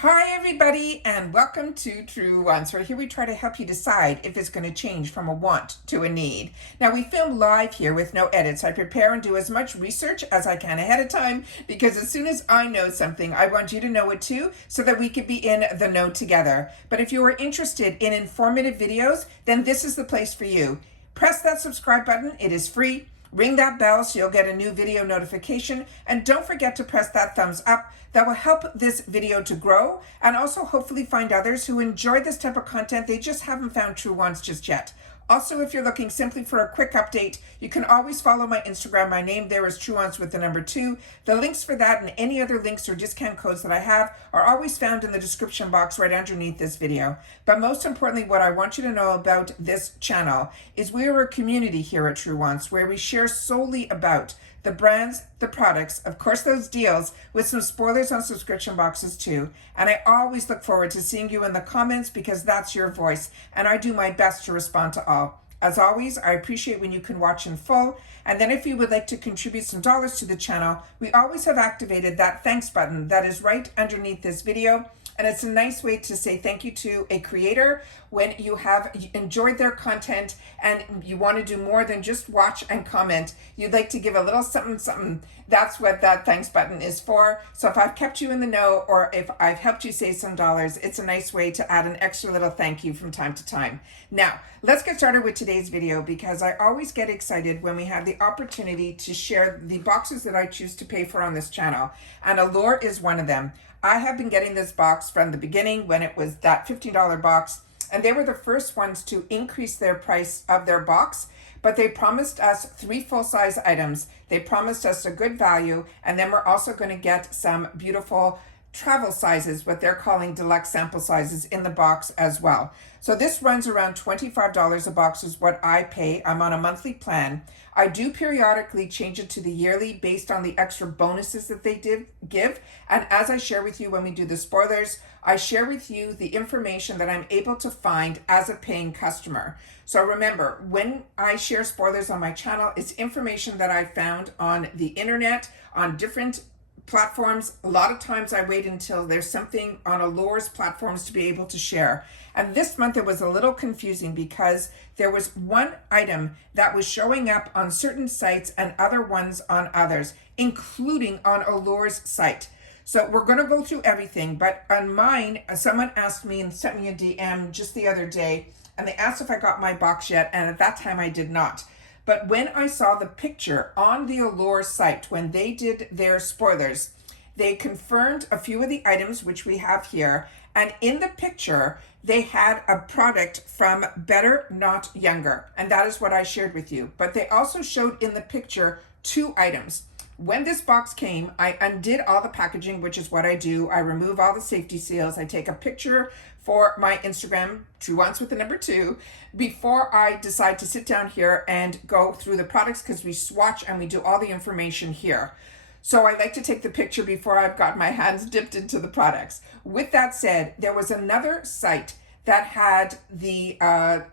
Hi everybody and welcome to Truewants, where here we try to help you decide if it's going to change from a want to a need. Now we film live here with no edits. I prepare and do as much research as I can ahead of time because as soon as I know something, I want you to know it too so that we could be in the know together. But if you are interested in informative videos, then this is the place for you. Press that subscribe button. It is free. Ring that bell so you'll get a new video notification, and don't forget to press that thumbs up. That will help this video to grow and also hopefully find others who enjoy this type of content. They just haven't found Truewants just yet. Also, if you're looking simply for a quick update, you can always follow my Instagram. My name there is Truewants with the number 2. The links for that and any other links or discount codes that I have are always found in the description box right underneath this video. But most importantly, what I want you to know about this channel is we are a community here at Truewants where we share solely about the brands, the products, of course those deals, with some spoilers on subscription boxes too. And I always look forward to seeing you in the comments because that's your voice, and I do my best to respond to all. As always, I appreciate when you can watch in full, and then if you would like to contribute some dollars to the channel, we always have activated that thanks button that is right underneath this video. And it's a nice way to say thank you to a creator when you have enjoyed their content and you want to do more than just watch and comment. You'd like to give a little something, something. That's what that thanks button is for. So if I've kept you in the know or if I've helped you save some dollars, it's a nice way to add an extra little thank you from time to time. Now, let's get started with today's video because I always get excited when we have the opportunity to share the boxes that I choose to pay for on this channel. And Allure is one of them. I have been getting this box from the beginning when it was that $15 box, and they were the first ones to increase their price of their box, but they promised us 3 full-size items. They promised us a good value, and then we're also going to get some beautiful travel sizes, what they're calling deluxe sample sizes in the box as well. So this runs around $25 a box is what I pay. I'm on a monthly plan. I do periodically change it to the yearly based on the extra bonuses that they did give. And as I share with you when we do the spoilers, I share with you the information that I'm able to find as a paying customer. So remember, when I share spoilers on my channel, it's information that I found on the internet, on different platforms. A lot of times I wait until there's something on Allure's platforms to be able to share. And this month it was a little confusing because there was one item that was showing up on certain sites and other ones on others, including on Allure's site. So we're going to go through everything, but on mine, someone asked me and sent me a DM just the other day, and they asked if I got my box yet, and at that time I did not. But when I saw the picture on the Allure site, when they did their spoilers, they confirmed a few of the items which we have here. And in the picture, they had a product from Better Not Younger. And that is what I shared with you. But they also showed in the picture 2 items. When this box came, I undid all the packaging, which is what I do. I remove all the safety seals. I take a picture for my Instagram, Truewants with the number 2, before I decide to sit down here and go through the products because we swatch and we do all the information here. So I like to take the picture before I've got my hands dipped into the products. With that said, there was another site that had the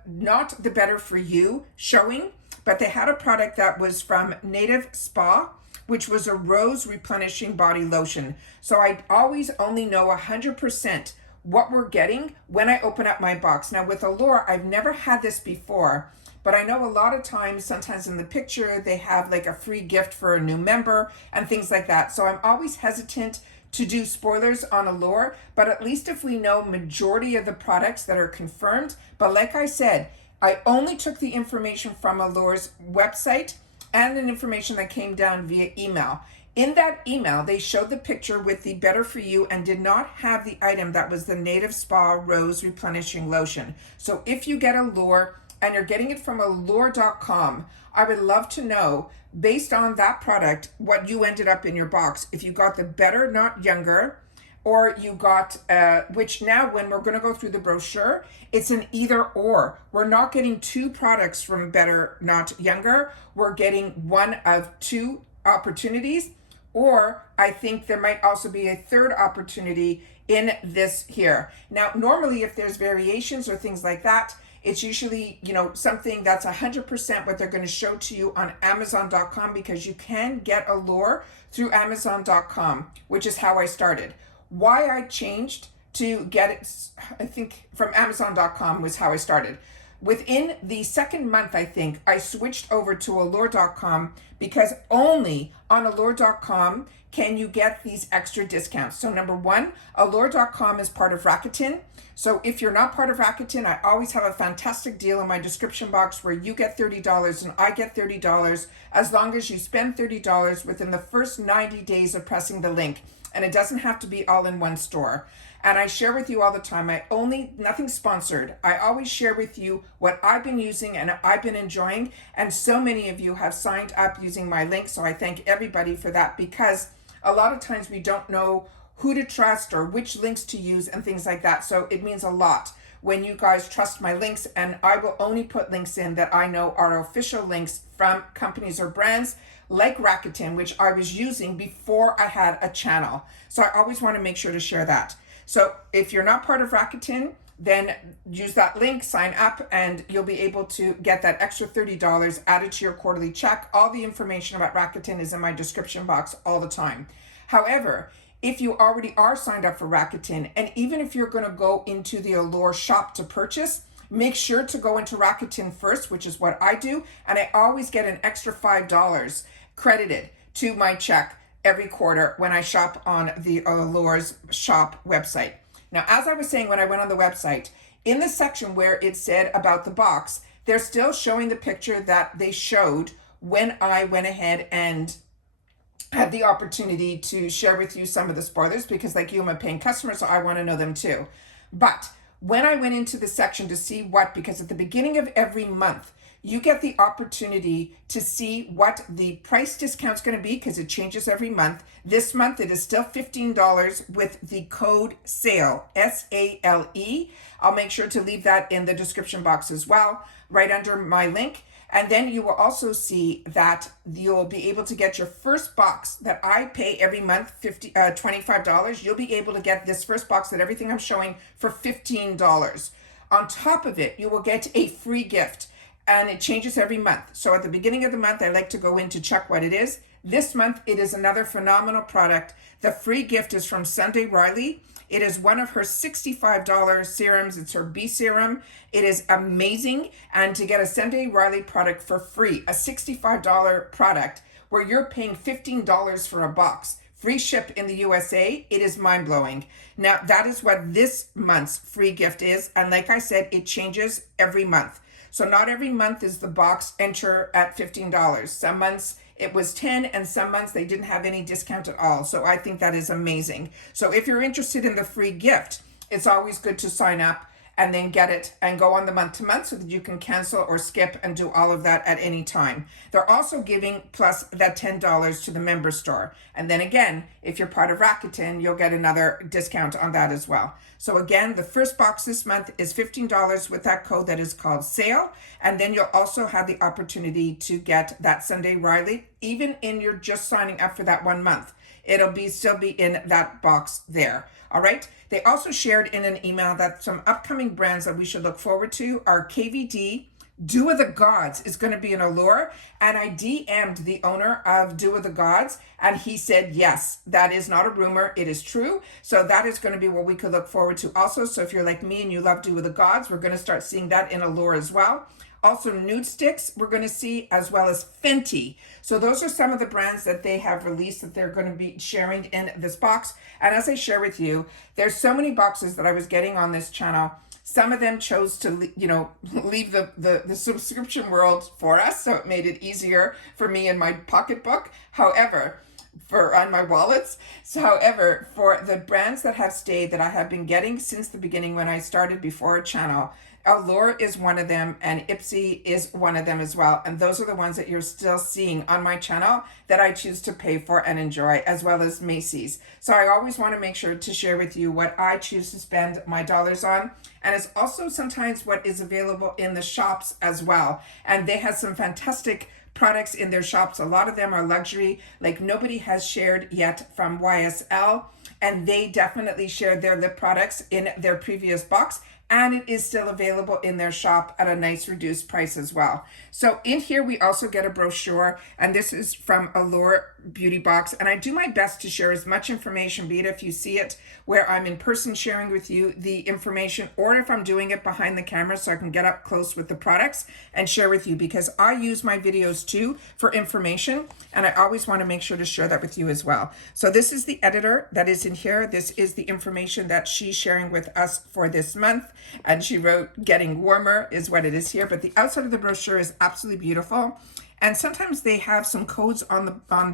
not the Better For You showing, but they had a product that was from Native Spa, which was a rose replenishing body lotion. So I always only know 100% what we're getting when I open up my box. Now with Allure, I've never had this before, but I know a lot of times, sometimes in the picture, they have like a free gift for a new member and things like that. So I'm always hesitant to do spoilers on Allure, but at least if we know majority of the products that are confirmed. But like I said, I only took the information from Allure's website and an information that came down via email. In that email, they showed the picture with the Better For You and did not have the item that was the Native Spa Rose Replenishing Lotion. So if you get Allure and you're getting it from allure.com, I would love to know, based on that product, what you ended up in your box. If you got the Better Not Younger, or you got, which now when we're going to go through the brochure, it's an either or. We're not getting 2 products from Better Not Younger. We're getting one of 2 opportunities, or I think there might also be a third opportunity in this here. Now, normally if there's variations or things like that, it's usually, something that's 100% what they're going to show to you on Amazon.com because you can get Allure through Amazon.com, which is how I started. Why I changed to get it. I think from Amazon.com was how I started. Within the second month, I think, I switched over to Allure.com because only on Allure.com can you get these extra discounts. So number one, Allure.com is part of Rakuten. So if you're not part of Rakuten, I always have a fantastic deal in my description box where you get $30 and I get $30 as long as you spend $30 within the first 90 days of pressing the link. And it doesn't have to be all in one store. And I share with you all the time. Nothing sponsored. I always share with you what I've been using and I've been enjoying. And so many of you have signed up using my link. So I thank everybody for that, because a lot of times we don't know who to trust or which links to use and things like that. So it means a lot when you guys trust my links, and I will only put links in that I know are official links from companies or brands like Rakuten, which I was using before I had a channel. So I always want to make sure to share that. So if you're not part of Rakuten, then use that link, sign up, and you'll be able to get that extra $30 added to your quarterly check. All the information about Rakuten is in my description box all the time. However, if you already are signed up for Rakuten, and even if you're going to go into the Allure shop to purchase, make sure to go into Rakuten first, which is what I do. And I always get an extra $5 credited to my check every quarter when I shop on the Allure's shop website. Now, as I was saying, when I went on the website, in the section where it said about the box, they're still showing the picture that they showed when I went ahead and had the opportunity to share with you some of the spoilers, because like you, I'm a paying customer, so I want to know them too. But when I went into the section to see because at the beginning of every month, you get the opportunity to see what the price discount's going to be, because it changes every month. This month, it is still $15 with the code SALE, S-A-L-E. I'll make sure to leave that in the description box as well, right under my link. And then you will also see that you'll be able to get your first box that I pay every month, $25. You'll be able to get this first box that everything I'm showing for $15. On top of it, you will get a free gift, and it changes every month. So at the beginning of the month, I like to go in to check what it is. This month, it is another phenomenal product. The free gift is from Sunday Riley. It is one of her $65 serums. It's her B serum. It is amazing. And to get a Sunday Riley product for free, a $65 product where you're paying $15 for a box, free ship in the USA, it is mind-blowing. Now, that is what this month's free gift is. And like I said, it changes every month. So not every month is the box enter at $15. Some months it was $10, and some months they didn't have any discount at all. So I think that is amazing. So if you're interested in the free gift, it's always good to sign up and then get it and go on the month to month so that you can cancel or skip and do all of that at any time. They're also giving plus that $10 to the member store. And then again, if you're part of Rakuten, you'll get another discount on that as well. So again, the first box this month is $15 with that code that is called SALE. And then you'll also have the opportunity to get that Sunday Riley, even in your just signing up for that 1 month. It'll still be in that box there. All right. They also shared in an email that some upcoming brands that we should look forward to are KVD. Dew of the Gods is going to be an Allure, and I DM'd the owner of Dew of the Gods, and he said, yes, that is not a rumor, it is true. So that is going to be what we could look forward to also. So if you're like me and you love Dew of the Gods, we're going to start seeing that in Allure as well. Also nude sticks we're going to see, as well as Fenty. So those are some of the brands that they have released that they're going to be sharing in this box. And as I share with you, there's so many boxes that I was getting on this channel. Some of them chose to, leave the subscription world for us, so it made it easier for me in my pocketbook. However, on my wallets. So, however, for the brands that have stayed that I have been getting since the beginning when I started before a channel, Allure is one of them, and Ipsy is one of them as well. And those are the ones that you're still seeing on my channel that I choose to pay for and enjoy, as well as Macy's. So I always want to make sure to share with you what I choose to spend my dollars on. And it's also sometimes what is available in the shops as well. And they have some fantastic products in their shops. A lot of them are luxury, like nobody has shared yet from YSL. And they definitely shared their lip products in their previous box. And it is still available in their shop at a nice reduced price as well. So in here, we also get a brochure, and this is from Allure Beauty Box, and I do my best to share as much information, be it if you see it where I'm in person sharing with you the information, or if I'm doing it behind the camera so I can get up close with the products and share with you, because I use my videos too for information, and I always want to make sure to share that with you as well. So this is the editor that is in here. This is the information that she's sharing with us for this month, and she wrote "Getting Warmer" is what it is here, but the outside of the brochure is absolutely beautiful. And sometimes they have some codes on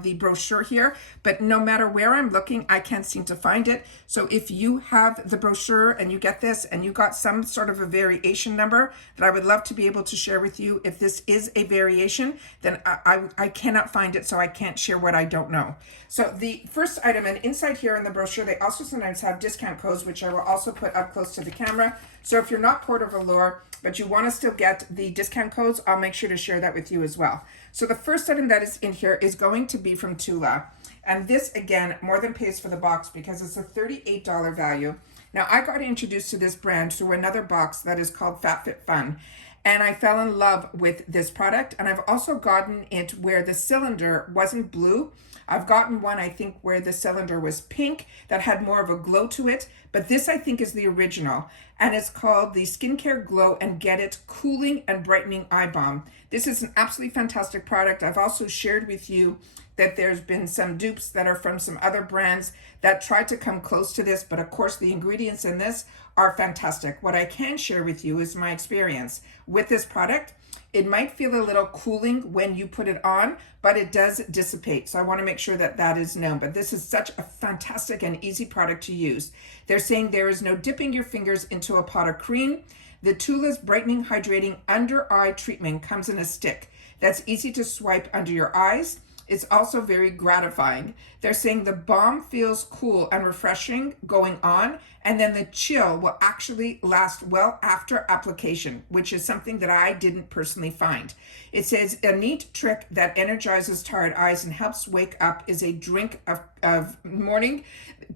the brochure here, but no matter where I'm looking, I can't seem to find it. So if you have the brochure and you get this and you got some sort of a variation number that I would love to be able to share with you, if this is a variation, then I cannot find it, so I can't share what I don't know. So the first item, and inside here in the brochure, they also sometimes have discount codes, which I will also put up close to the camera. So if you're not part of Allure, but you want to still get the discount codes, I'll make sure to share that with you as well. So the first item that is in here is going to be from Tula. And this, again, more than pays for the box because it's a $38 value. Now, I got introduced to this brand through another box that is called FabFitFun. And I fell in love with this product. And I've also gotten it where the cylinder wasn't blue. I've gotten one, I think, where the cylinder was pink that had more of a glow to it. But this, I think, is the original. And it's called the Skincare Glow and Get It Cooling and Brightening Eye Balm. This is an absolutely fantastic product. I've also shared with you that there's been some dupes that are from some other brands that tried to come close to this. But of course, the ingredients in this are fantastic. What I can share with you is my experience with this product. It might feel a little cooling when you put it on, but it does dissipate. So I want to make sure that that is known. But this is such a fantastic and easy product to use. They're saying there is no dipping your fingers into a pot of cream. The Tula's brightening, hydrating under eye treatment comes in a stick that's easy to swipe under your eyes. It's also very gratifying. They're saying the balm feels cool and refreshing going on, and then the chill will actually last well after application, which is something that I didn't personally find. It says a neat trick that energizes tired eyes and helps wake up is a drink of morning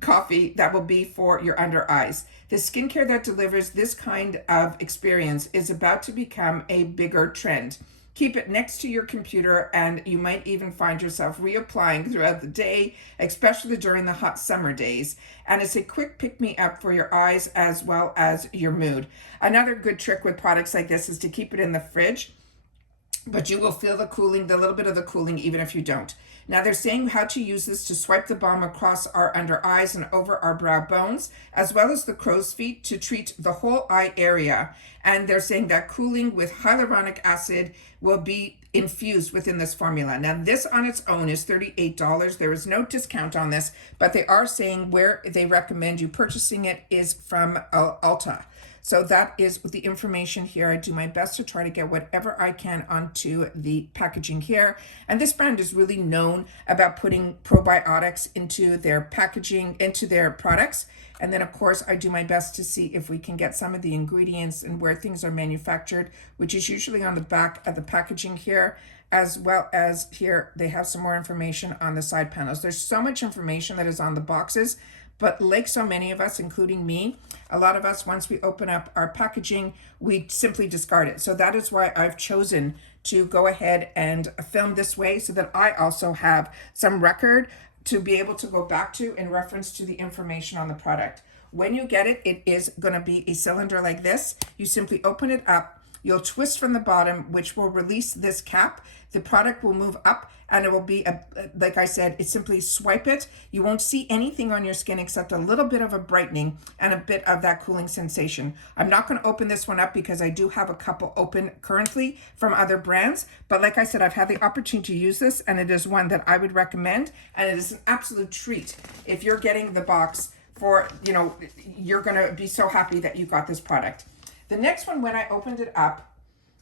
coffee that will be for your under eyes. The skincare that delivers this kind of experience is about to become a bigger trend. Keep it next to your computer, and you might even find yourself reapplying throughout the day, especially during the hot summer days. And it's a quick pick-me-up for your eyes as well as your mood. Another good trick with products like this is to keep it in the fridge, but you will feel the cooling, the little bit of the cooling, even if you don't. Now they're saying how to use this to swipe the balm across our under eyes and over our brow bones, as well as the crow's feet to treat the whole eye area. And they're saying that cooling with hyaluronic acid will be infused within this formula. Now this on its own is $38. There is no discount on this, but they are saying where they recommend you purchasing it is from Ulta. So that is the information here. I do my best to try to get whatever I can onto the packaging here. And this brand is really known about putting probiotics into their packaging, into their products. And then of course, I do my best to see if we can get some of the ingredients and where things are manufactured, which is usually on the back of the packaging here, as well as here, they have some more information on the side panels. There's so much information that is on the boxes. But like so many of us, including me, a lot of us, once we open up our packaging, we simply discard it. So that is why I've chosen to go ahead and film this way so that I also have some record to be able to go back to in reference to the information on the product. When you get it, it is going to be a cylinder like this. You simply open it up. You'll twist from the bottom, which will release this cap. The product will move up, and it will be, like I said, it's simply swipe it. You won't see anything on your skin except a little bit of a brightening and a bit of that cooling sensation. I'm not going to open this one up because I do have a couple open currently from other brands. But like I said, I've had the opportunity to use this, and it is one that I would recommend. And it is an absolute treat if you're getting the box for, you know, you're going to be so happy that you got this product. The next one, when I opened it up,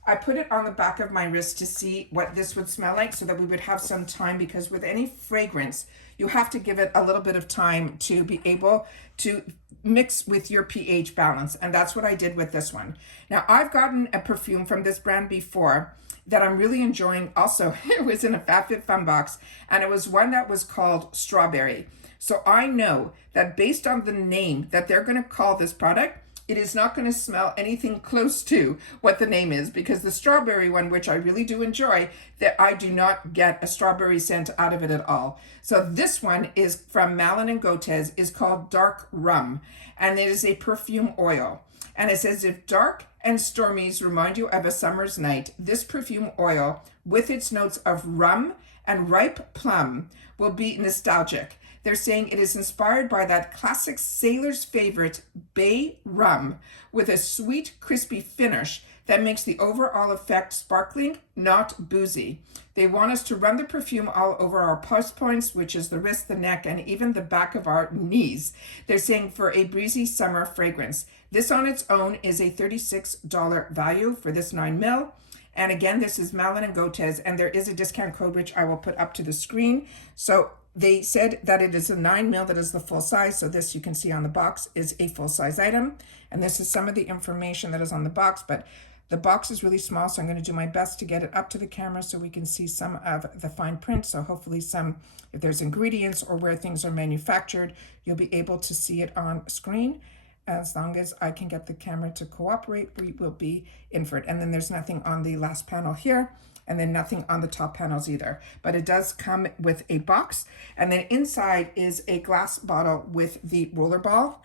I put it on the back of my wrist to see what this would smell like so that we would have some time, because with any fragrance, you have to give it a little bit of time to be able to mix with your pH balance. And that's what I did with this one. Now, I've gotten a perfume from this brand before that I'm really enjoying also. It was in a FabFitFun box, and it was one that was called Strawberry. So I know that based on the name that they're going to call this product, it is not going to smell anything close to what the name is, because the strawberry one, which I really do enjoy, that I do not get a strawberry scent out of it at all. So this one is from Mellan and Goetz, is called Dark Rum, and it is a perfume oil. And it says, if dark and stormies remind you of a summer's night, this perfume oil, with its notes of rum and ripe plum, will be nostalgic. They're saying it is inspired by that classic sailor's favorite bay rum, with a sweet, crispy finish that makes the overall effect sparkling, not boozy. They want us to run the perfume all over our pulse points, which is the wrist, the neck, and even the back of our knees. They're saying for a breezy summer fragrance. This on its own is a $36 value for this 9 ml. And again, this is Mellan and Goetz, and there is a discount code, which I will put up to the screen. So they said that it is a 9 ml that is the full size. So this, you can see on the box, is a full size item. And this is some of the information that is on the box, but the box is really small, so I'm going to do my best to get it up to the camera so we can see some of the fine print. So hopefully if there's ingredients or where things are manufactured, you'll be able to see it on screen. As long as I can get the camera to cooperate, we will be in for it. And then there's nothing on the last panel here, and then nothing on the top panels either. But it does come with a box, and then inside is a glass bottle with the roller ball.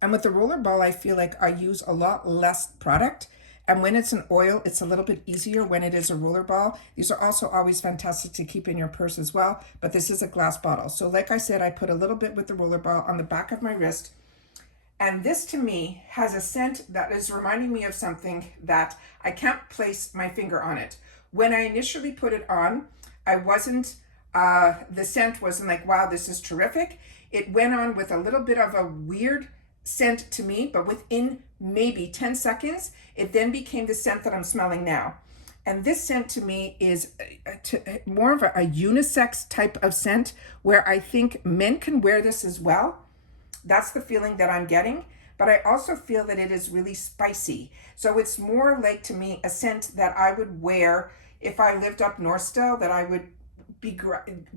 And with the roller ball, I feel like I use a lot less product. And when it's an oil, it's a little bit easier when it is a roller ball. These are also always fantastic to keep in your purse as well, but this is a glass bottle. So like I said, I put a little bit with the roller ball on the back of my wrist. And this to me has a scent that is reminding me of something that I can't place my finger on it. When I initially put it on, the scent wasn't like, wow, this is terrific. It went on with a little bit of a weird scent to me, but within maybe 10 seconds, it then became the scent that I'm smelling now. And this scent to me is more of a unisex type of scent, where I think men can wear this as well. That's the feeling that I'm getting. But I also feel that it is really spicy. So it's more like, to me, a scent that I would wear if I lived up north still, that I would be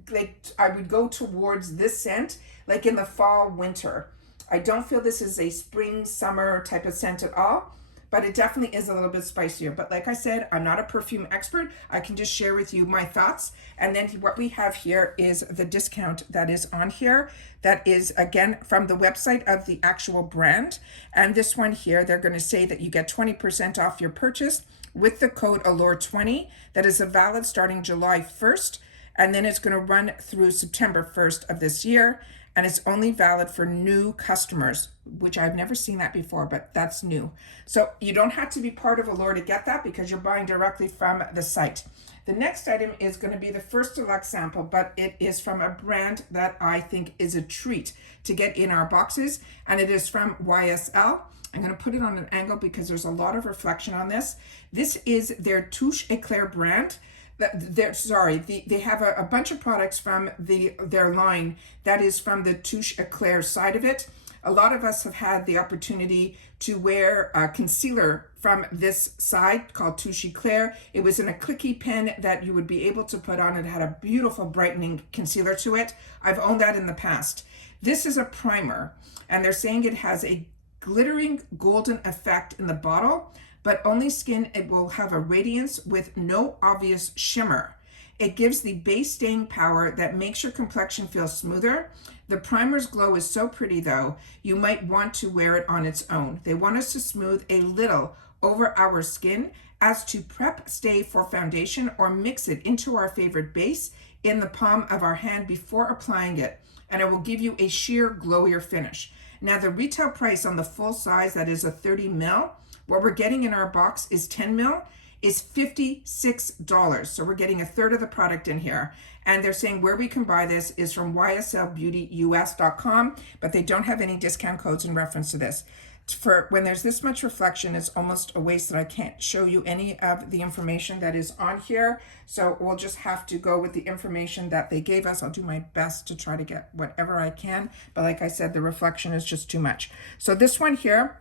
like, I would go towards this scent like in the fall, winter. I don't feel this is a spring, summer type of scent at all, but it definitely is a little bit spicier. But like I said, I'm not a perfume expert. I can just share with you my thoughts. And then what we have here is the discount that is on here. That is, again, from the website of the actual brand. And this one here, they're going to say that you get 20% off your purchase with the code Allure20. That is valid starting July 1st. And then it's going to run through September 1st of this year. And it's only valid for new customers, which I've never seen that before, but that's new. So you don't have to be part of Allure to get that, because you're buying directly from the site. The next item is going to be the first deluxe sample, but it is from a brand that I think is a treat to get in our boxes, and it is from YSL. I'm going to put it on an angle because there's a lot of reflection on this. This is their Touche Eclair brand. They have a bunch of products from their line that is from the Touche Eclair side of it. A lot of us have had the opportunity to wear a concealer from this side called Touche Eclair. It was in a clicky pen that you would be able to put on. It had a beautiful brightening concealer to it. I've owned that in the past. This is a primer, and they're saying it has a glittering golden effect in the bottle, but only skin it will have a radiance with no obvious shimmer. It gives the base staying power that makes your complexion feel smoother. The primer's glow is so pretty though, you might want to wear it on its own. They want us to smooth a little over our skin as to prep stay for foundation, or mix it into our favorite base in the palm of our hand before applying it, and it will give you a sheer glowier finish. Now the retail price on the full size, that is a 30 ml, what we're getting in our box is 10 ml, is $56. So we're getting a third of the product in here. And they're saying where we can buy this is from yslbeautyus.com, but they don't have any discount codes in reference to this. For when there's this much reflection, it's almost a waste that I can't show you any of the information that is on here. So we'll just have to go with the information that they gave us. I'll do my best to try to get whatever I can. But like I said, the reflection is just too much. So this one here,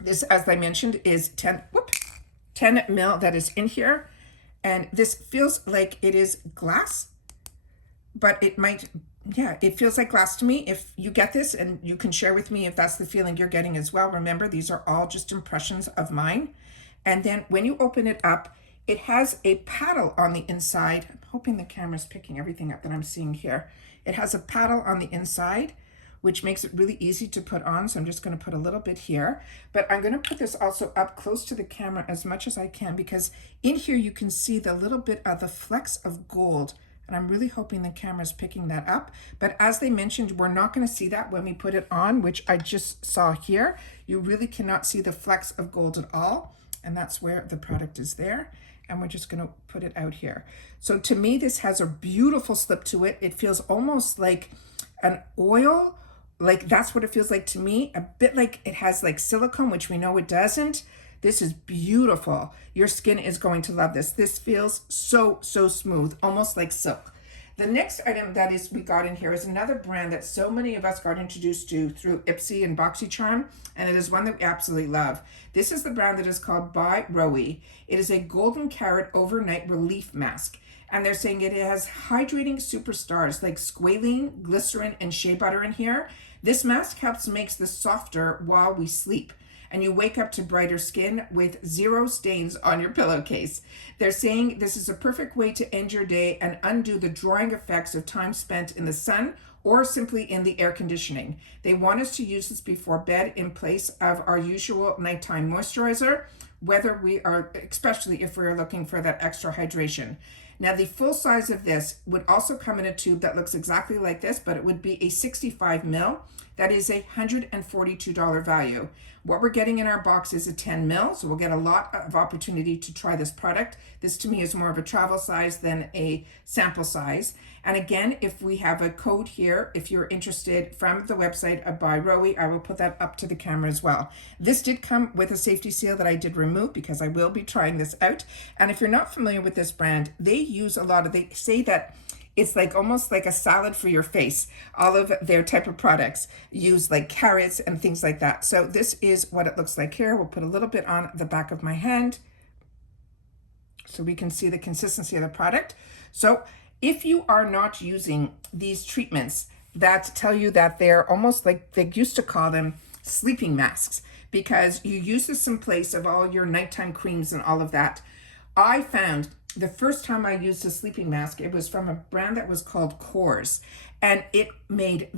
this, as I mentioned, is 10 ml that is in here. And this feels like it is glass, but it might yeah, it feels like glass to me. If you get this, and you can share with me if that's the feeling you're getting as well. Remember, these are all just impressions of mine. And then when you open it up, it has a paddle on the inside. I'm hoping the camera's picking everything up that I'm seeing here. It has a paddle on the inside, which makes it really easy to put on. So I'm just going to put a little bit here, but I'm going to put this also up close to the camera as much as I can, because in here you can see the little bit of the flecks of gold. And I'm really hoping the camera's picking that up. But as they mentioned, we're not going to see that when we put it on, which I just saw here. You really cannot see the flecks of gold at all. And that's where the product is there. And we're just going to put it out here. So to me, this has a beautiful slip to it. It feels almost like an oil. Like that's what it feels like to me. A bit like it has like silicone, which we know it doesn't. This is beautiful. Your skin is going to love this. This feels so smooth, almost like silk. The next item that we got in here is another brand that so many of us got introduced to through Ipsy and BoxyCharm, and it is one that we absolutely love. This is the brand that is called Byroe. It is a golden carrot overnight relief mask. And they're saying it has hydrating superstars like squalene, glycerin, and shea butter in here. This mask helps makes this softer while we sleep, and you wake up to brighter skin with 0 stains on your pillowcase. They're saying this is a perfect way to end your day and undo the drying effects of time spent in the sun or simply in the air conditioning. They want us to use this before bed in place of our usual nighttime moisturizer, whether we are, especially if we're looking for that extra hydration. Now, the full size of this would also come in a tube that looks exactly like this, but it would be a 65 ml. That is a $142 value. What we're getting in our box is a 10 ml, so we'll get a lot of opportunity to try this product. This to me is more of a travel size than a sample size. And again, if we have a code here, if you're interested from the website of Byroe, I will put that up to the camera as well. This did come with a safety seal that I did remove because I will be trying this out. And if you're not familiar with this brand, they use a lot of, they say that it's like almost like a salad for your face. All of their type of products use like carrots and things like that. So this is what it looks like here. We'll put a little bit on the back of my hand so we can see the consistency of the product. So if you are not using these treatments that tell you that they're almost like, they used to call them sleeping masks, because you use this in place of all your nighttime creams and all of that. I found the first time I used a sleeping mask, it was from a brand that was called Kors, and it made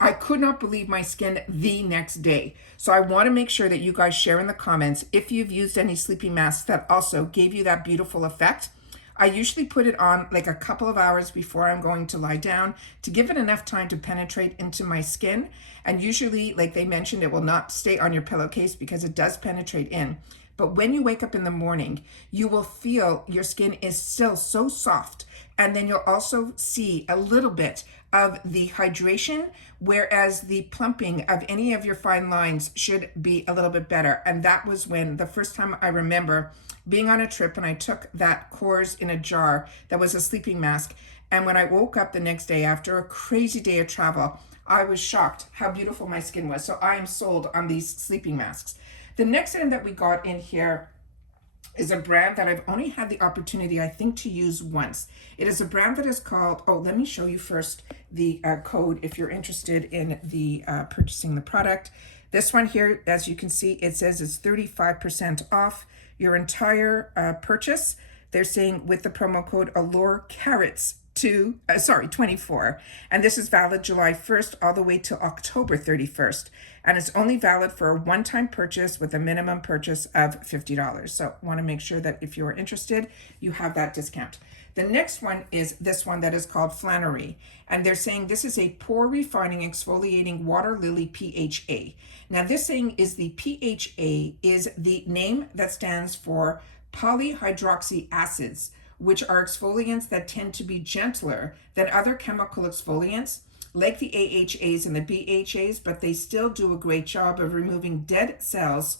I could not believe my skin the next day. So I want to make sure that you guys share in the comments if you've used any sleeping masks that also gave you that beautiful effect. I usually put it on like a couple of hours before I'm going to lie down to give it enough time to penetrate into my skin. And usually, like they mentioned, it will not stay on your pillowcase because it does penetrate in. But when you wake up in the morning, you will feel your skin is still so soft. And then you'll also see a little bit of the hydration, whereas the plumping of any of your fine lines should be a little bit better. And that was when the first time I remember being on a trip, and I took that Kors in a jar that was a sleeping mask. And when I woke up the next day after a crazy day of travel, I was shocked how beautiful my skin was. So I am sold on these sleeping masks. The next item that we got in here is a brand that I've only had the opportunity, I think, to use once. It is a brand that is called, let me show you first the code if you're interested in the purchasing the product. This one here, as you can see, it says it's 35% off your entire purchase. They're saying with the promo code Allure Carrots 24, and this is valid July 1st all the way to October 31st, and it's only valid for a one-time purchase with a minimum purchase of $50. So want to make sure that if you are interested, you have that discount. The next one is this one that is called Flanerie, and they're saying this is a pore refining exfoliating water lily PHA. Now this thing is the PHA is the name that stands for polyhydroxy acids, which are exfoliants that tend to be gentler than other chemical exfoliants like the AHAs and the BHAs, but they still do a great job of removing dead cells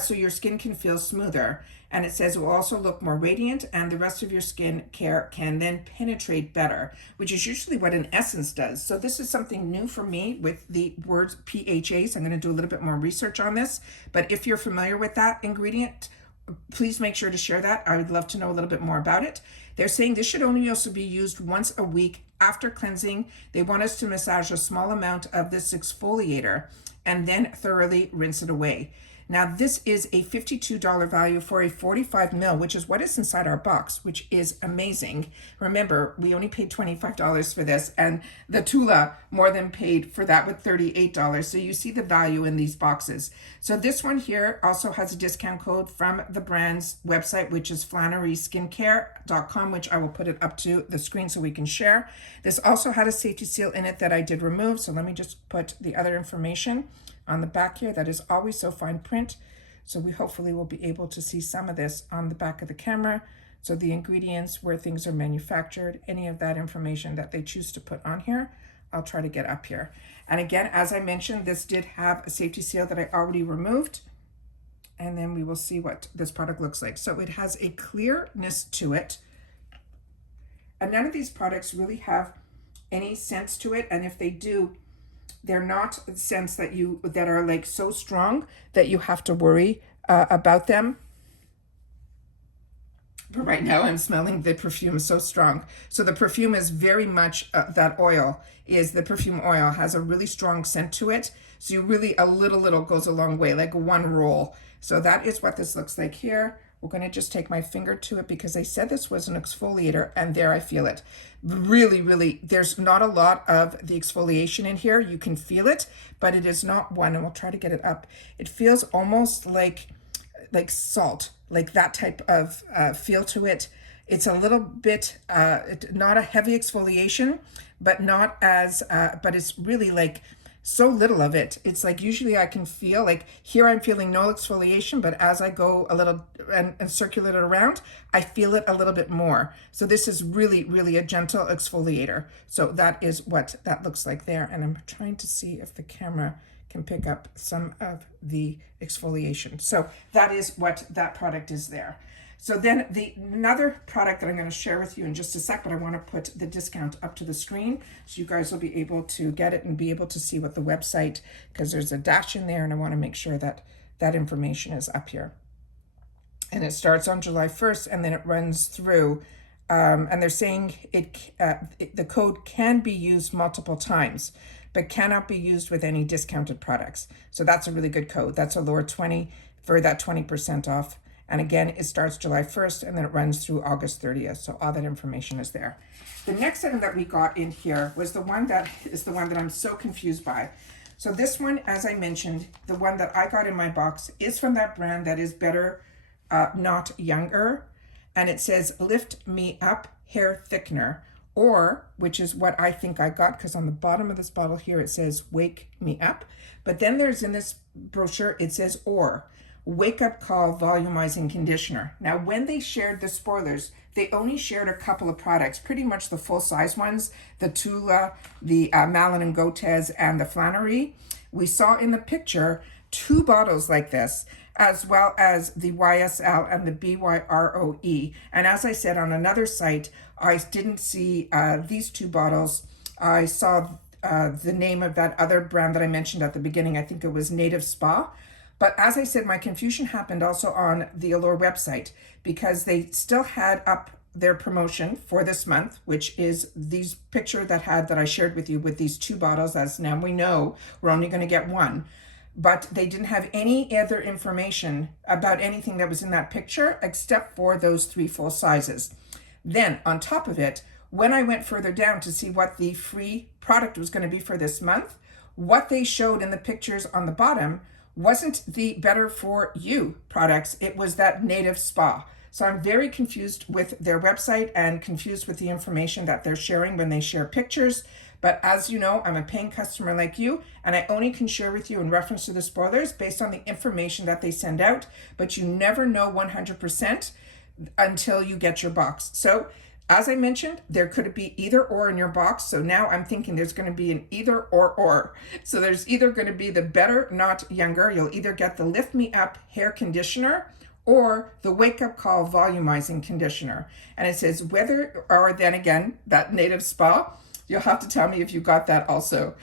so your skin can feel smoother. And it says it will also look more radiant, and the rest of your skin care can then penetrate better, which is usually what an essence does. So this is something new for me with the words PHAs. I'm going to do a little bit more research on this, but if you're familiar with that ingredient, please make sure to share that. I would love to know a little bit more about it. They're saying this should only also be used once a week after cleansing, they want us to massage a small amount of this exfoliator and then thoroughly rinse it away. Now, this is a $52 value for a 45 ml, which is what is inside our box, which is amazing. Remember, we only paid $25 for this, and the Tula more than paid for that with $38. So you see the value in these boxes. So this one here also has a discount code from the brand's website, which is flanerieskincare.com, which I will put it up to the screen so we can share. This also had a safety seal in it that I did remove. So let me just put the other information on the back here. That is always so fine print. So we hopefully will be able to see some of this on the back of the camera. So the ingredients, where things are manufactured, any of that information that they choose to put on here, I'll try to get up here. And again, as I mentioned, this did have a safety seal that I already removed. And then we will see what this product looks like. So it has a clearness to it. And none of these products really have any scents to it. And if they do, they're not scents that are like so strong that you have to worry about them. But right now I'm smelling the perfume so strong. So the perfume is very much that oil is the perfume oil has a really strong scent to it. So you really, a little goes a long way, like one roll. So that is what this looks like here. We're going to just take my finger to it because I said this was an exfoliator, and there I feel it. Really, there's not a lot of the exfoliation in here. You can feel it, but it is not one, and we'll try to get it up. It feels almost like salt, like that type of feel to it. It's a little bit, not a heavy exfoliation, but not as, but it's really like so little of it. It's like usually I can feel like here I'm feeling no exfoliation, but as I go a little and circulate it around, I feel it a little bit more. So this is really a gentle exfoliator. So that is what that looks like there. And I'm trying to see if the camera can pick up some of the exfoliation. So that is what that product is there. So then another product that I'm going to share with you in just a sec, but I want to put the discount up to the screen so you guys will be able to get it and be able to see what the website, because there's a dash in there and I want to make sure that that information is up here. And it starts on July 1st and then it runs through, and they're saying the code can be used multiple times, but cannot be used with any discounted products. So that's a really good code. That's Allure 20 for that 20% off. And again, it starts July 1st and then it runs through August 30th. So all that information is there. The next item that we got in here was the one that I'm so confused by. So this one, as I mentioned, the one that I got in my box is from that brand that is Better Not Younger. And it says Lift Me Up Hair Thickener, or, which is what I think I got, because on the bottom of this bottle here, it says Wake Me Up. But then there's in this brochure, it says or. Wake Up Call Volumizing Conditioner. Now, when they shared the spoilers, they only shared a couple of products, pretty much the full-size ones, the Tula, the Mellan and Goetz, and the Flanerie. We saw in the picture 2 bottles like this, as well as the YSL and the Byroe. And as I said on another site, I didn't see these 2 bottles. I saw the name of that other brand that I mentioned at the beginning. I think it was Native Spa. But as I said, my confusion happened also on the Allure website because they still had up their promotion for this month, which is these picture that I shared with you with these 2 bottles, as now we know we're only going to get 1. But they didn't have any other information about anything that was in that picture except for those 3 full sizes. Then on top of it, when I went further down to see what the free product was going to be for this month, what they showed in the pictures on the bottom wasn't the Better For You products. It was that Native Spa. So I'm very confused with their website and confused with the information that they're sharing when they share pictures. But as you know, I'm a paying customer like you, and I only can share with you in reference to the spoilers based on the information that they send out, but you never know 100% until you get your box. So as I mentioned, there could be either or in your box. So now I'm thinking there's going to be an either or. So there's either going to be the Better Not Younger. You'll either get the Lift Me Up Hair Conditioner or the Wake Up Call Volumizing Conditioner. And it says whether, or then again, that Native Spa. You'll have to tell me if you got that also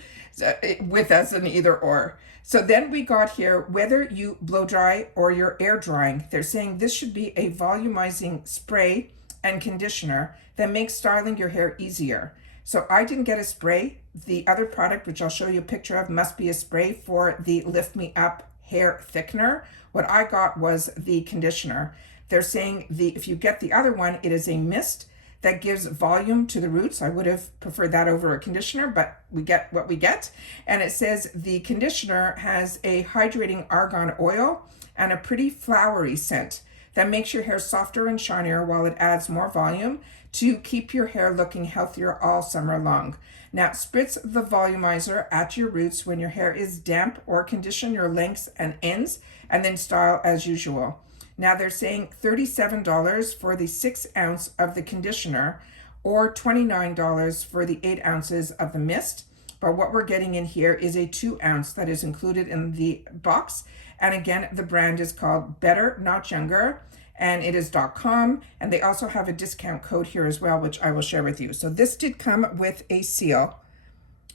with as an either or. So then we got here, whether you blow dry or you're air drying. They're saying this should be a volumizing spray and conditioner that makes styling your hair easier. So I didn't get a spray. The other product, which I'll show you a picture of, must be a spray for the Lift Me Up hair thickener. What I got was the conditioner. They're saying if you get the other one, it is a mist that gives volume to the roots. I would have preferred that over a conditioner, but we get what we get. And it says the conditioner has a hydrating argan oil and a pretty flowery scent that makes your hair softer and shinier while it adds more volume to keep your hair looking healthier all summer long. Now, spritz the volumizer at your roots when your hair is damp, or condition your lengths and ends, and then style as usual. Now they're saying $37 for the 6 ounce of the conditioner, or $29 for the 8 ounces of the mist. But what we're getting in here is a 2 ounce that is included in the box. And again, the brand is called Better Not Younger, and it is .com. And they also have a discount code here as well, which I will share with you. So this did come with a seal.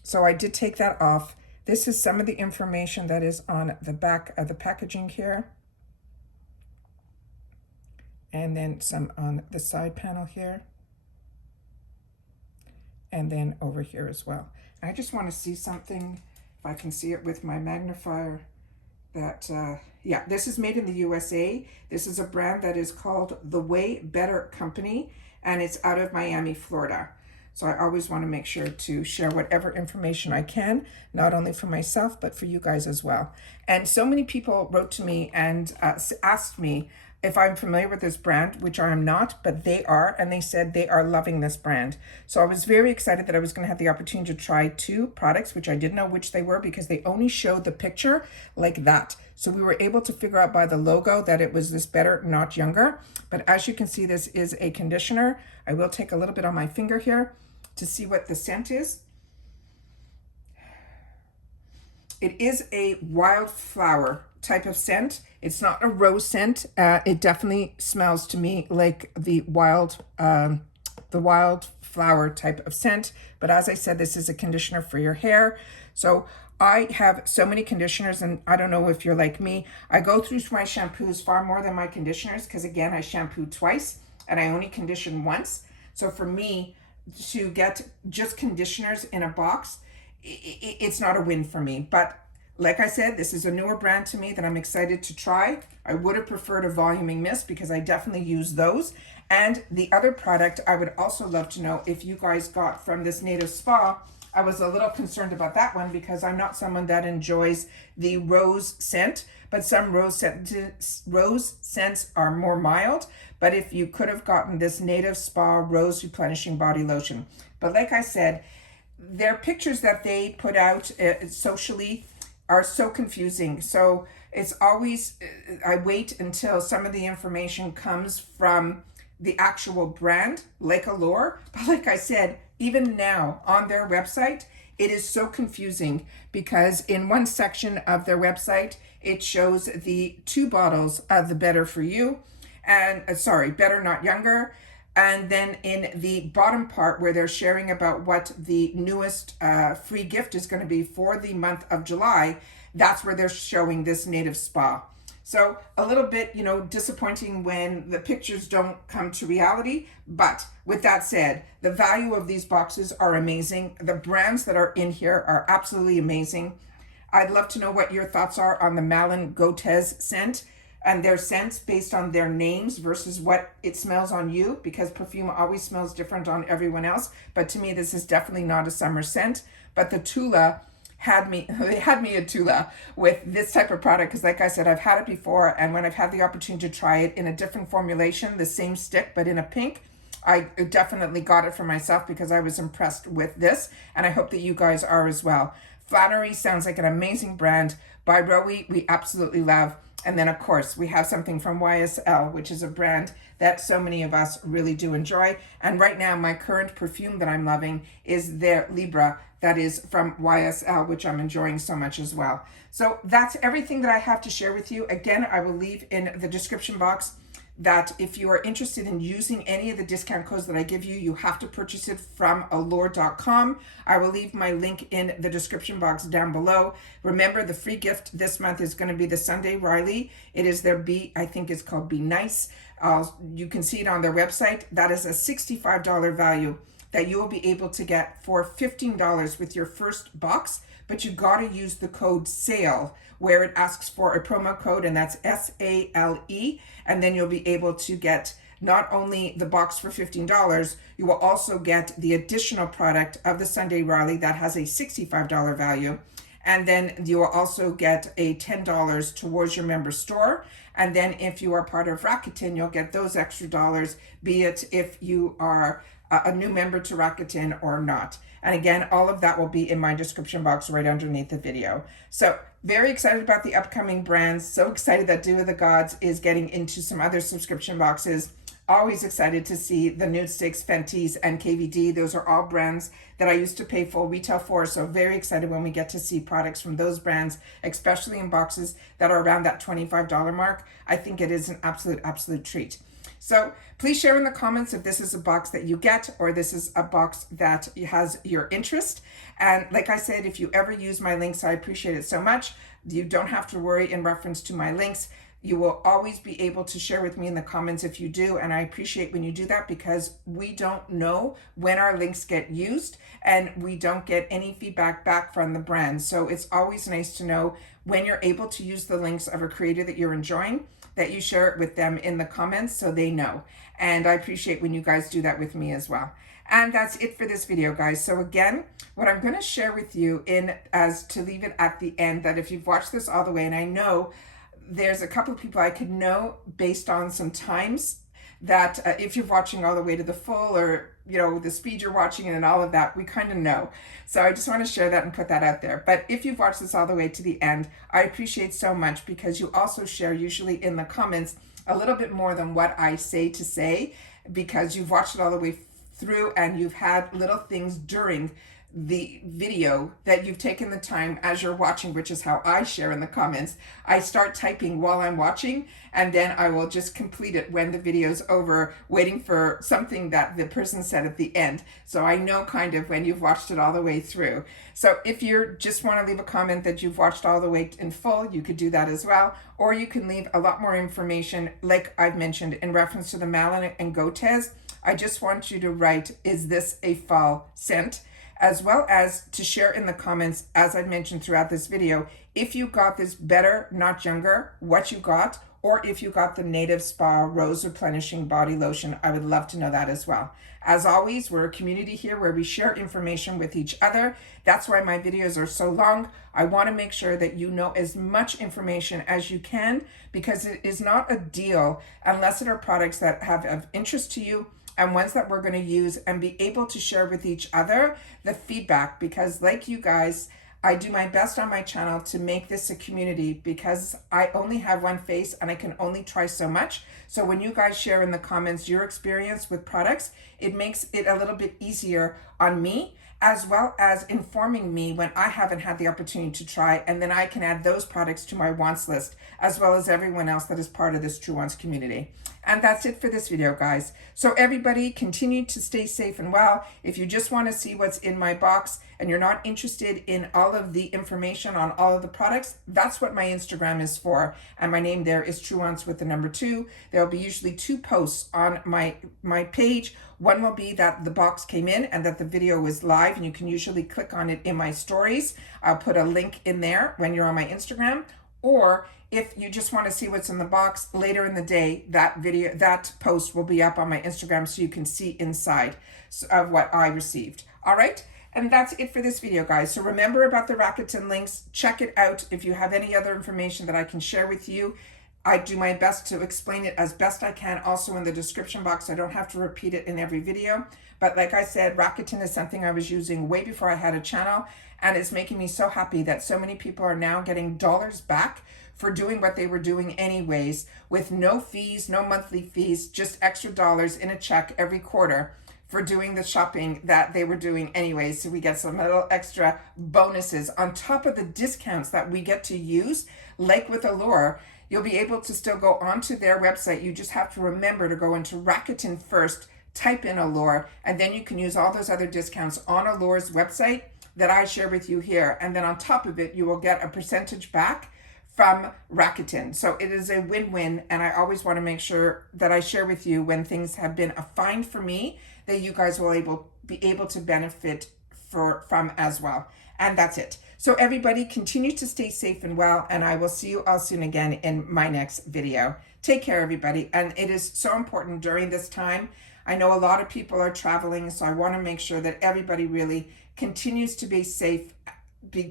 So I did take that off. This is some of the information that is on the back of the packaging here. And then some on the side panel here. And then over here as well. I just want to see something, if I can see it with my magnifier, that, yeah, this is made in the USA. This is a brand that is called The Way Better Company, and it's out of Miami, Florida. So I always want to make sure to share whatever information I can, not only for myself, but for you guys as well. And so many people wrote to me and asked me if I'm familiar with this brand, which I am not, but they are, and they said they are loving this brand. So I was very excited that I was going to have the opportunity to try 2 products, which I didn't know which they were because they only showed the picture like that. So we were able to figure out by the logo that it was this Better Not Younger. But as you can see, this is a conditioner. I will take a little bit on my finger here to see what the scent is. It is a wildflower type of scent. It's not a rose scent. It definitely smells to me like the wildflower type of scent. But as I said, this is a conditioner for your hair. So I have so many conditioners, and I don't know if you're like me. I go through my shampoos far more than my conditioners because, again, I shampoo twice and I only condition once. So for me to get just conditioners in a box, it's not a win for me. But like I said, this is a newer brand to me that I'm excited to try. I would have preferred a voluming mist because I definitely use those. And the other product I would also love to know if you guys got from this Native Spa. I was a little concerned about that one because I'm not someone that enjoys the rose scent, but some rose scents are more mild. But if you could have gotten this Native Spa Rose Replenishing Body Lotion. But like I said, their pictures that they put out socially are so confusing. So it's always, I wait until some of the information comes from the actual brand, like Allure. But like I said, even now on their website, it is so confusing because in one section of their website, it shows the 2 bottles of the Better For You, and Better Not Younger. And then in the bottom part where they're sharing about what the newest free gift is going to be for the month of July, that's where they're showing this Native Spa. So a little bit, disappointing when the pictures don't come to reality. But with that said, the value of these boxes are amazing. The brands that are in here are absolutely amazing. I'd love to know what your thoughts are on the Mellan and Goetz scent and their scents based on their names versus what it smells on you, because perfume always smells different on everyone else. But to me, this is definitely not a summer scent. But the Tula they had me a Tula with this type of product because, like I said, I've had it before, and when I've had the opportunity to try it in a different formulation, the same stick but in a pink, I definitely got it for myself because I was impressed with this, and I hope that you guys are as well. Flanerie sounds like an amazing brand. Byroe, we absolutely love. And then, of course, we have something from YSL, which is a brand that so many of us really do enjoy. And right now, my current perfume that I'm loving is their Libra, that is from YSL, which I'm enjoying so much as well. So that's everything that I have to share with you. Again, I will leave in the description box that if you are interested in using any of the discount codes that I give you, you have to purchase it from allure.com. I will leave my link in the description box down below. Remember, the free gift this month is going to be the Sunday Riley. It is their I think it's called B3Nice. You can see it on their website. That is a $65 value that you will be able to get for $15 with your first box, but you got to use the code SALE where it asks for a promo code, and that's SALE, and then you'll be able to get not only the box for $15, you will also get the additional product of the Sunday Riley that has a $65 value. And then you will also get a $10 towards your member store. And then if you are part of Rakuten, you'll get those extra dollars, be it if you are a new member to Rakuten or not. And again, all of that will be in my description box right underneath the video. So very excited about the upcoming brands. So excited that Dew of the Gods is getting into some other subscription boxes. Always excited to see the Nude Sticks, Fenty's, and KVD. Those are all brands that I used to pay full retail for. So very excited when we get to see products from those brands, especially in boxes that are around that $25 mark. I think it is an absolute treat. So please share in the comments if this is a box that you get or this is a box that has your interest. And like I said, if you ever use my links, I appreciate it so much. You don't have to worry in reference to my links. You will always be able to share with me in the comments if you do, and I appreciate when you do that because we don't know when our links get used and we don't get any feedback back from the brand. So it's always nice to know when you're able to use the links of a creator that you're enjoying, that you share it with them in the comments so they know. And I appreciate when you guys do that with me as well. And that's it for this video, guys. So again, what I'm going to share with you as to leave it at the end, that if you've watched this all the way, and I know there's a couple of people I could know based on some times that if you're watching all the way to the full or, you know, the speed you're watching it and all of that, we kind of know. So I just want to share that and put that out there. But if you've watched this all the way to the end, I appreciate so much because you also share usually in the comments a little bit more than what I say to say because you've watched it all the way through and you've had little things during the video that you've taken the time as you're watching, which is how I share in the comments. I start typing while I'm watching and then I will just complete it when the video's over, waiting for something that the person said at the end. So I know kind of when you've watched it all the way through. So if you just want to leave a comment that you've watched all the way in full, you could do that as well. Or you can leave a lot more information, like I've mentioned, in reference to the Mellan and Goetz. I just want you to write, is this a fall scent? As well as to share in the comments, as I mentioned throughout this video, if you got this better, not younger, what you got, or if you got the Native Spa Rose Replenishing Body Lotion. I would love to know that as well. As always, we're a community here where we share information with each other. That's why my videos are so long. I want to make sure that you know as much information as you can because it is not a deal unless it are products that have of interest to you and ones that we're going to use and be able to share with each other the feedback, because like you guys, I do my best on my channel to make this a community because I only have one face and I can only try so much. So when you guys share in the comments your experience with products, it makes it a little bit easier on me, as well as informing me when I haven't had the opportunity to try, and then I can add those products to my wants list, as well as everyone else that is part of this Truewants community. And that's it for this video, guys. So everybody continue to stay safe and well. If you just want to see what's in my box and you're not interested in all of the information on all of the products, that's what my Instagram is for. And my name there is Truewants with the number 2. There'll be usually 2 posts on my page. One will be that the box came in and that the video is live, and you can usually click on it in my stories. I'll put a link in there when you're on my Instagram. Or if you just want to see what's in the box later in the day, that post will be up on my Instagram so you can see inside of what I received. All right. And that's it for this video, guys. So remember about the Rakuten links. Check it out. If you have any other information that I can share with you, I do my best to explain it as best I can also in the description box. I don't have to repeat it in every video. But like I said, Rakuten is something I was using way before I had a channel. And it's making me so happy that so many people are now getting dollars back for doing what they were doing anyways, with no fees, no monthly fees, just extra dollars in a check every quarter for doing the shopping that they were doing anyways. So we get some little extra bonuses on top of the discounts that we get to use. Like with Allure, you'll be able to still go onto their website. You just have to remember to go into Rakuten first, type in Allure, and then you can use all those other discounts on Allure's website that I share with you here. And then on top of it, you will get a percentage back from Rakuten. So it is a win-win, and I always want to make sure that I share with you when things have been a find for me, that you guys will be able to benefit from as well. And that's it. So everybody, continue to stay safe and well, and I will see you all soon again in my next video. Take care, everybody. And it is so important during this time. I know a lot of people are traveling, so I want to make sure that everybody really continues to be safe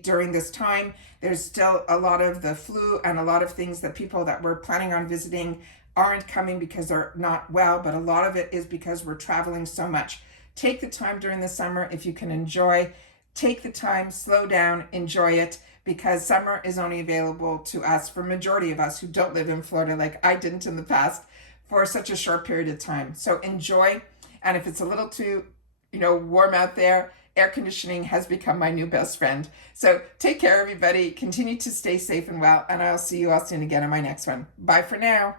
during this time. There's still a lot of the flu and a lot of things that people that were planning on visiting aren't coming because they're not well, but a lot of it is because we're traveling so much. Take the time during the summer if you can enjoy. Take the time, slow down, enjoy it, because summer is only available to us, for majority of us who don't live in Florida like I didn't in the past, for such a short period of time. So enjoy, and if it's a little too, warm out there, air conditioning has become my new best friend. So take care, everybody. Continue to stay safe and well, and I'll see you all soon again on my next one. Bye for now.